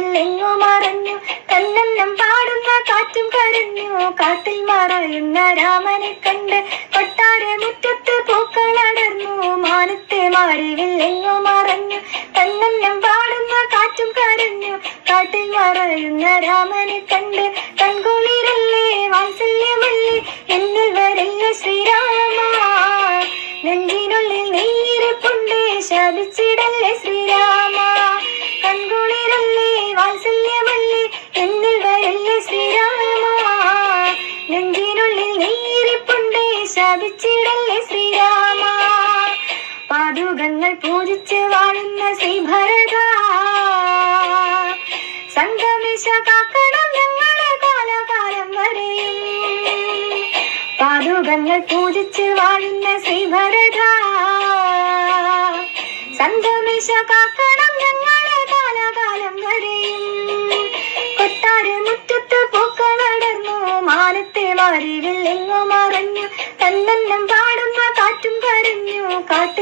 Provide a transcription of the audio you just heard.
മാറിവില്ലെങ്ങു മറഞ്ഞു. കന്നന്നം പാടുന്ന കാറ്റും കരഞ്ഞു. കാട്ടിൽ മറയുന്ന രാമനെ കണ്ട് കൊട്ടാരമുറ്റത്ത് പൂക്കളടർന്നു. മാനത്തെ മാറിവില്ലെങ്ങു മറഞ്ഞു. കന്നന്നം പാടുന്ന കാറ്റും കരഞ്ഞു. കാട്ടിൽ മറയുന്ന രാമനെ കണ്ട് കൺകുളിരല്ലേ വാത്സല്യമല്ലേ എന്നിൽ വരല്ല ശ്രീരാമ. നെഞ്ചിനുള്ളിൽ നീരിപ്പുണ്ട് ശപിച്ചിടല്ലേ ശ്രീരാമ. കൺകുളിരല്ലേ വാത്സല്യമല്ലേ എന്നിൽ വരല്ലേ ശ്രീരാമ. നെഞ്ചിനുള്ളിൽ നീരിപ്പുണ്ട് ശപിച്ചിടല്ലേ ശ്രീരാമ. പാദുകങ്ങൾ പൂജിച്ച് വാഴുന്ന ശ്രീഭരത സംഗമേശ കാക്കണം ഞങ്ങളെ കാലകാലം വരെയും. പാദുകങ്ങൾ പൂജിച്ച് വാഴുന്ന ശ്രീഭരത സംഗമേശ കാക്കണം ഞങ്ങളെ കാലകാലം വരെയും. കൊട്ടാരമുറ്റത്ത് പൂക്കളടർന്നു. മാനത്തെ മാറിവില്ലെങ്ങു മറഞ്ഞു. കന്നന്നം പാടുന്ന കാറ്റും കരഞ്ഞു. കാട്ടിൽ